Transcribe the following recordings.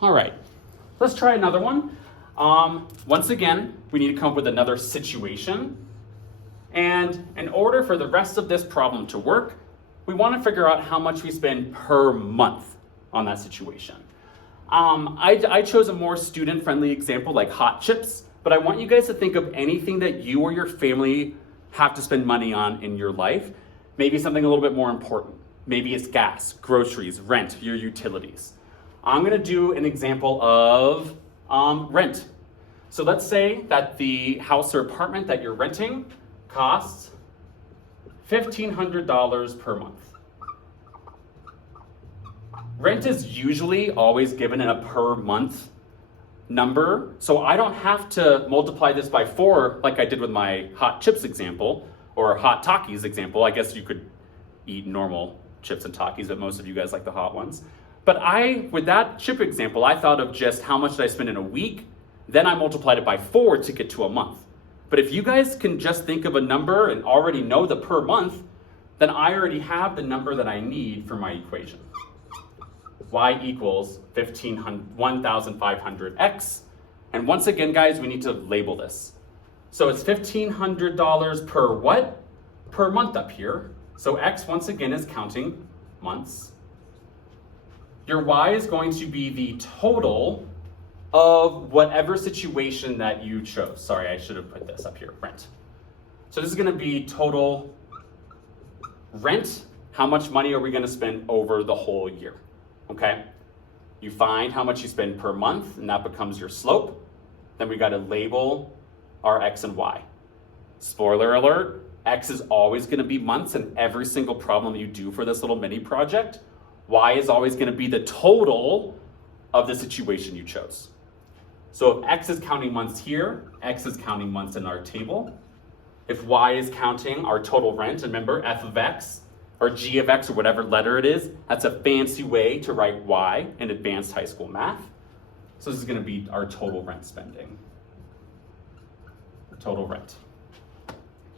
All right, let's try another one. Once again, we need to come up with another situation. And in order for the rest of this problem to work, we want to figure out how much we spend per month on that situation. I chose a more student-friendly example like hot chips, but I want you guys to think of anything that you or your family have to spend money on in your life. Maybe something a little bit more important. Maybe it's gas, groceries, rent, your utilities. I'm gonna do an example of rent. So let's say that the house or apartment that you're renting costs $1,500 per month. Rent is usually always given in a per month number, so I don't have to multiply this by 4 like I did with my hot chips example, or hot Takis example. I guess you could eat normal chips and Takis, but most of you guys like the hot ones. But with that chip example, I thought of just how much did I spend in a week, then I multiplied it by 4 to get to a month. But if you guys can just think of a number and already know the per month, then I already have the number that I need for my equation. Y equals 1,500x. And once again, guys, we need to label this. So it's $1,500 per what? Per month up here. So x, once again, is counting months. Your y is going to be the total of whatever situation that you chose. Sorry, I should have put this up here, rent. So this is gonna be total rent. How much money are we gonna spend over the whole year? Okay, you find how much you spend per month, and that becomes your slope. Then we got to label our x and y. Spoiler alert, x is always going to be months in every single problem you do for this little mini project. Y is always going to be the total of the situation you chose. So if x is counting months here, x is counting months in our table. If y is counting our total rent, remember f of x, or g of x, or whatever letter it is, that's a fancy way to write y in advanced high school math. So this is going to be our total rent spending. Total rent.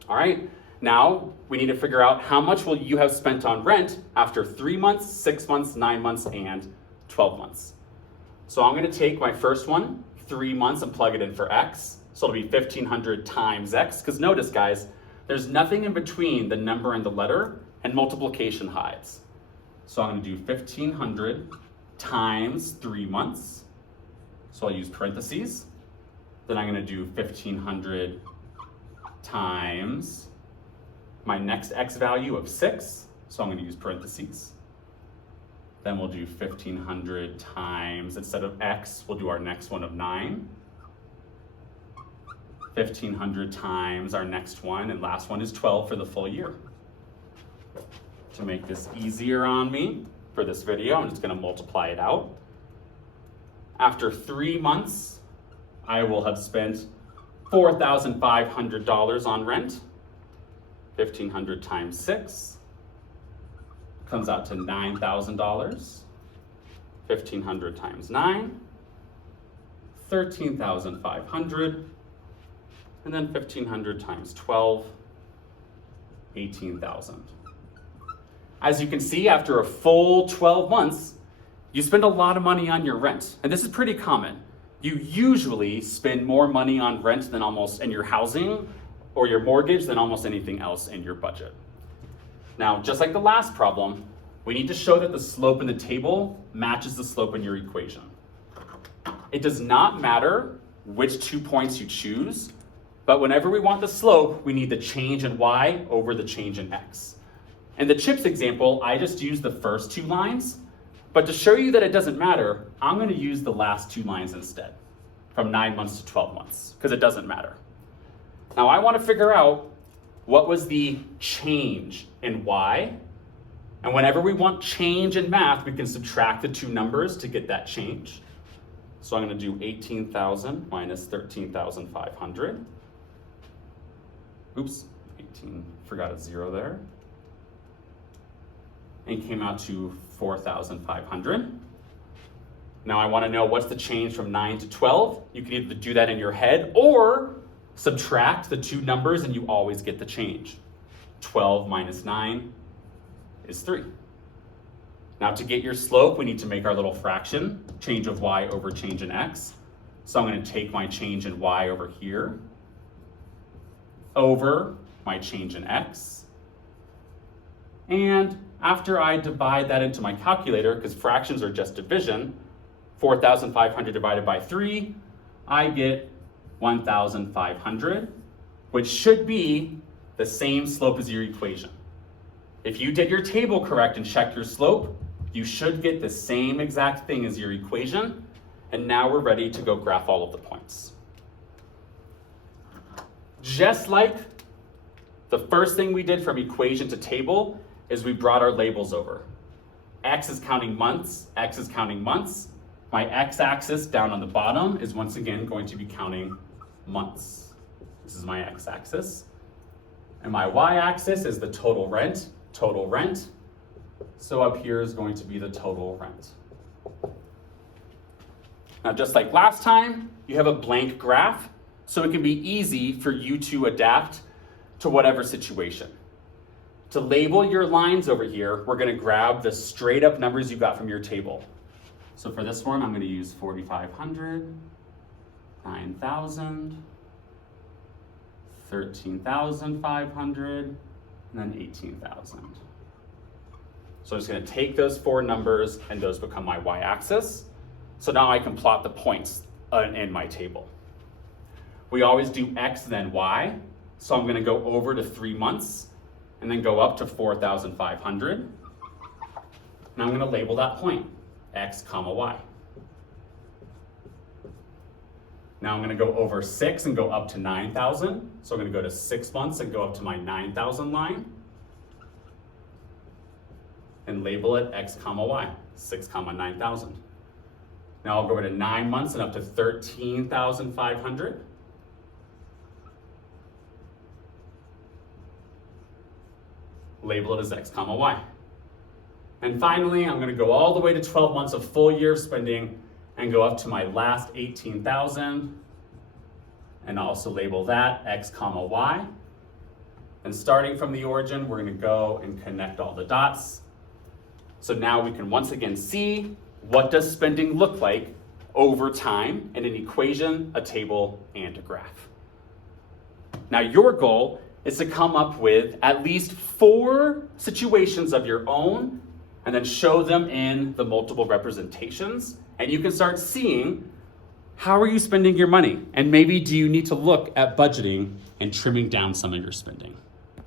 All right, now we need to figure out how much will you have spent on rent after 3 months, 6 months, 9 months, and 12 months. So I'm going to take my first one, 3 months, and plug it in for x. So it'll be 1,500 times x, because notice, guys, there's nothing in between the number and the letter, and multiplication hides. So I'm going to do 1,500 times 3 months. So I'll use parentheses. Then I'm going to do 1,500 times my next x value of 6. So I'm going to use parentheses. Then we'll do 1,500 times, instead of x, we'll do our next one of 9. 1,500 times our next one, and last one is 12 for the full year. To make this easier on me for this video, I'm just going to multiply it out. After 3 months, I will have spent $4,500 on rent. 1,500 times 6 comes out to $9,000. 1,500 times 9, 13,500. And then 1,500 times 12, 18,000. As you can see, after a full 12 months, you spend a lot of money on your rent. And this is pretty common. You usually spend more money on rent than in your housing or your mortgage than almost anything else in your budget. Now, just like the last problem, we need to show that the slope in the table matches the slope in your equation. It does not matter which 2 points you choose, but whenever we want the slope, we need the change in y over the change in x. In the chips example, I just used the first 2 lines, but to show you that it doesn't matter, I'm going to use the last 2 lines instead, from 9 months to 12 months, because it doesn't matter. Now I want to figure out what was the change in y, and whenever we want change in math, we can subtract the 2 numbers to get that change. So I'm going to do 18,000 minus 13,500. Oops, 18, forgot a 0 there. And came out to 4,500. Now I want to know what's the change from 9 to 12. You can either do that in your head or subtract the 2 numbers and you always get the change. 12 minus 9 is 3. Now to get your slope, we need to make our little fraction, change of y over change in x. So I'm going to take my change in y over here, over my change in x. And after I divide that into my calculator, because fractions are just division, 4,500 divided by 3, I get 1,500, which should be the same slope as your equation. If you did your table correct and checked your slope, you should get the same exact thing as your equation. And now we're ready to go graph all of the points. Just like the first thing we did from equation to table is we brought our labels over. X is counting months, X is counting months. My x-axis down on the bottom is once again going to be counting months. This is my x-axis. And my y-axis is the total rent, total rent. So up here is going to be the total rent. Now, just like last time, you have a blank graph, so it can be easy for you to adapt to whatever situation. To label your lines over here, we're gonna grab the straight up numbers you got from your table. So for this one, I'm gonna use 4,500, 9,000, 13,500, and then 18,000. So I'm just gonna take those four numbers and those become my y-axis. So now I can plot the points in my table. We always do x then y. So I'm gonna go over to 3 months and then go up to 4,500. And I'm gonna label that point, x comma y. Now I'm gonna go over 6 and go up to 9,000. So I'm gonna go to 6 months and go up to my 9,000 line. And label it x comma y, 6 comma 9,000. Now I'll go over to 9 months and up to 13,500. Label it as x comma y. And finally, I'm gonna go all the way to 12 months of full year of spending and go up to my last 18,000 and also label that x comma y. And starting from the origin, we're gonna go and connect all the dots. So now we can once again see what does spending look like over time in an equation, a table, and a graph. Now your goal is to come up with at least 4 situations of your own and then show them in the multiple representations. And you can start seeing how are you spending your money? And maybe do you need to look at budgeting and trimming down some of your spending?